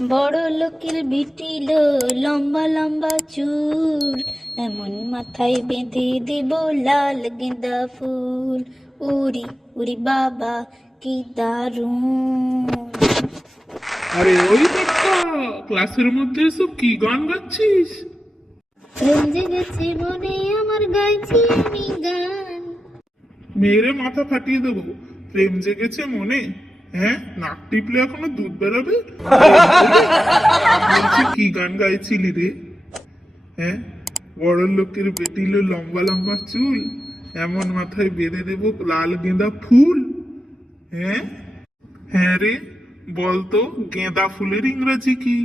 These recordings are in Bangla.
বড় লোকের বিটিল লম্বা লম্বা চুল, এমন মাথায় বেঁধে দেব লাল গেঁদা ফুল। উড়ি উড়ি বাবা কি দারুণ। আরে ওই বাচ্চা, ক্লাসের মধ্যে এসব কি গান গাচ্ছিস? রঞ্জে গেছে মনে আমার, গাইছি আমি গান। মেরে মাথা ফাটিয়ে দেবো। প্রেম জেগেছে মনে? হ্যাঁ, নাক টিপলে এখনো দুধ বেরোবে? বলছি, কি গান গাইছিলি রে? হ্যাঁ, বড় লোকের বেটিল লম্বা লম্বা চুল, এমন মাথায় বেঁধে দেবো লাল গেঁদা ফুল। হ্যাঁ হ্যাঁ রে, বলতো গেঁদা ফুলের ইংরাজি কি?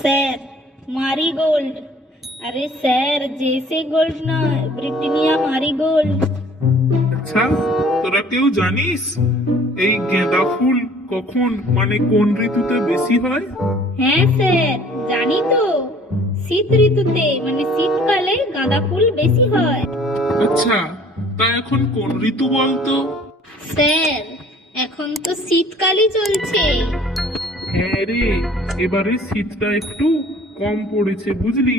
Sir, marigold. আরে স্যার, জেসে গোল্ড নয়, ব্রিটানিয়া মারিগোল্ড। আচ্ছা, তোরা কেউ জানিস এই গেঁদা ফুল কখন মানে কোন ঋতুতে বেশি হয়? হ্যাঁ স্যার, জানি তো। শীত ঋতুতে মানে শীতকালে গাঁদা ফুল বেশি হয়। আচ্ছা, তা এখন কোন ঋতু বলতো? স্যার, এখন তো শীতকালই চলছে। হ্যাঁ রে, এবারে শীতটা একটু কম পড়েছে বুঝলি।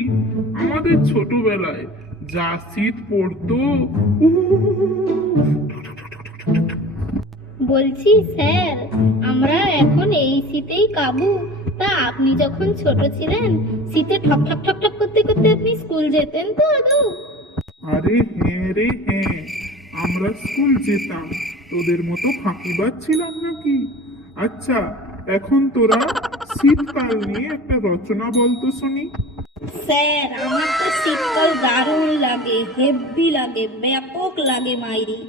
আমাদের ছোটবেলায় যা শীত পড়তো, বলছি স্যার, আমরা এখন এই শীতেই কাবু। তা আপনি যখন ছোট ছিলেন, শীতে ঠক ঠক ঠক ঠক করতে করতে আপনি স্কুল যেতেন তো আদৌ? আরে হ্যাঁ রে হ্যাঁ, আমরা স্কুল যেতাম। তোদের মতো ফাঁকিবাজ ছিলাম নাকি? আচ্ছা, এখন তোরা শীতকাল নিয়ে একটা রচনা বলতো শুনি। স্যার, আমার তো শীতকাল দারুণ লাগে, হেভি লাগে, ব্যাপক লাগে মাইরি।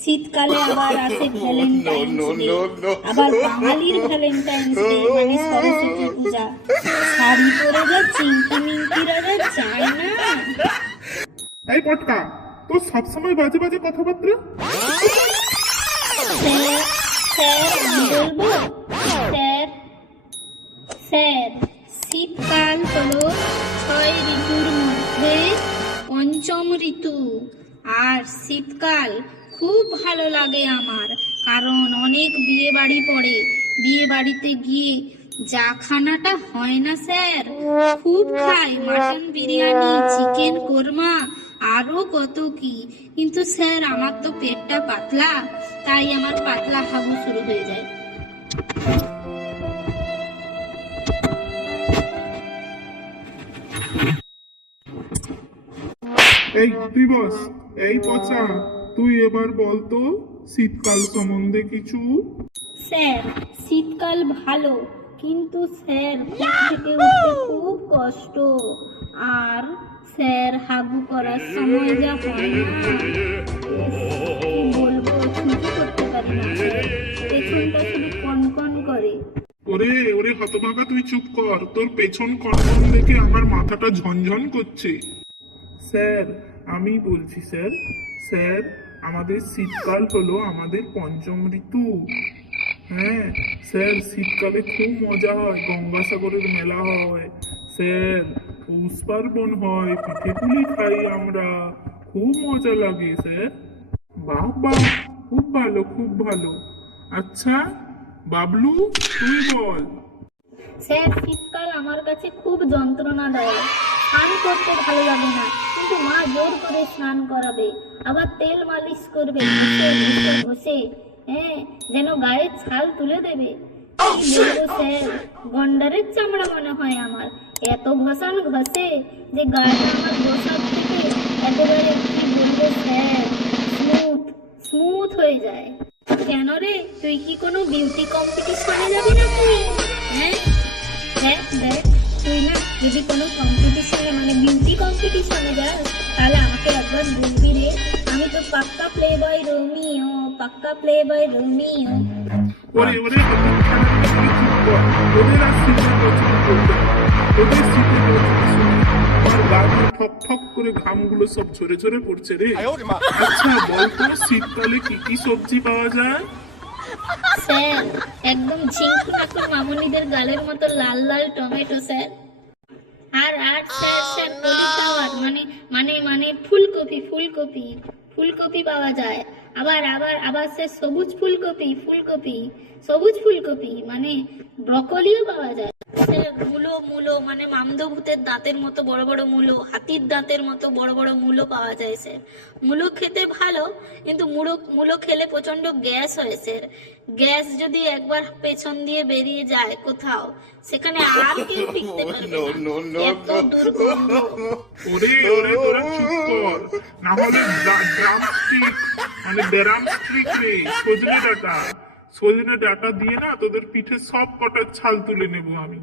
শীতকালে আবার আসে ভ্যালেন্টাইন্স ডে, আবার বাঙালির ভ্যালেন্টাইন্স ডে মানে সরস্বতী পূজা। শাড়ি পরে যা চিংকি মিংকিরা যা যায় না। এই পটকা, তোর সবসময় বাজে বাজে কথাবার্তা। স্যার, স্যার আমি বলবো? স্যার, স্যার, শীতকাল হলো 6 ঋতুর মধ্যে পঞ্চম ঋতু। আর শীতকাল খুব ভালো লাগে আমার, কারণ অনেক বিয়ে বাড়ি পড়ে। বিয়ে বাড়িতে গিয়ে যা খানাটা হয় না স্যার, খুব খাই। মাটন বিরিয়ানি, চিকেন কোরমা, আরো কত কি। কিন্তু স্যার, আমার তো পেটটা পাতলা, তাই আমার পাতলা হাগু শুরু হয়ে যায়। এই তুই বস। এই পচা, তুই এবার বলতো শীতকাল সম্বন্ধে কিছু। স্যার, শীতকাল ভালো, কিন্তু স্যার ঘুম থেকে উঠতে খুব কষ্ট। আর স্যার, হাগু করার সময় যা হয় না, কি বলবো, সহ্য করতে পারি না স্যার। পেছনটা শুধু কনকন করে। ওরে ওরে হতভাগা, তুই চুপ কর। তোর পেছন কনকন দেখে আমার মাথাটা ঝনঝন করছে। স্যার, আমি বলছি স্যার। স্যার, আমাদের শীতকাল হলো আমাদের পঞ্চম ঋতু। হ্যাঁ স্যার, শীতকালে খুব মজা হয়, গঙ্গাসাগরের মেলা হয় স্যার, পৌষ পার্বণ হয়, পিঠে পুলি খাই আমরা, খুব মজা লাগে স্যার। বাহ বাহ, খুব ভালো খুব ভালো। আচ্ছা বাবলু, তুই বল। স্যার, শীতকাল আমার কাছে খুব যন্ত্রণাদায়ক। স্নান করতে ভালো লাগে না, কিন্তু মা জোর করে স্নান করাবে, আবার তেল মালিশ করবে ঘষে ঘষে ঘষে। হ্যাঁ, যেন গায়ের ছাল তুলে দেবে। কি বলবো স্যার, গন্ডারের চামড়া মনে হয় আমার। এত ঘষান ঘষে যে গায়ে আমার বসার থেকে একেবারে, কি বলবো স্যার, স্মুথ স্মুথ হয়ে যায়। কেন রে, তুই কি কোনো বিউটি কম্পিটিশনে যাবি নাকি? হ্যাঁ, দেখ দেখ, তুই না যদি কোনো কম্পিটিশনে মানে বিউটি কম্পিটিশনে যাস, তাহলে আমাকে একবার বলবি রে। আমি তো পাক্কা প্লে বয় রোমিও, পাক্কা প্লে বয় রোমিও। ওরে ওরে ওদের আর শীতের রচনা করবে না। ওদের শীতের রচনা শুনে আমার গা দিয়ে ঠক ঠক করে ঘামগুলো সব ঝরে ঝরে পড়ছে রে। আচ্ছা বলতো, শীতকালে কি কি সবজি পাওয়া যায়? স্যার, একদম ঝিঙ্কু ঠাকুর মামুনিদের গালের মতো লাল লাল টমেটো স্যার। আর আর স্যার, স্যার কলিফ্লাওয়ার মানে মানে মানে ফুলকপি ফুলকপি ফুলকপি পাওয়া যায়। আবার আবার আবার সে সবুজ ফুলকপি সবুজ ফুলকপি মানে ব্রকলিও পাওয়া যায়। সে মূলো মূলো মানে মামদভূতের দাঁতের মতো বড় বড় মূলো, হাতির দাঁতের মতো বড় বড় মূলো পাওয়া যায়। সে মূলো খেতে ভালো, কিন্তু মূলো মূলো খেলে প্রচন্ড গ্যাস হয়। সে গ্যাস যদি একবার পেছন দিয়ে বেরিয়ে যায় কোথাও, সেখানে আর কেউ টিকতে পারবে না, এত দুর্গন্ধ। ওরে ওরে তোরা চুপ কর, না হলে ড্রামস্টিক মানে ড্রামস্টিক রে, সজনে ডাটা দিয়ে না তোদের পিঠে সব কটার ছাল তুলে নেবো আমি।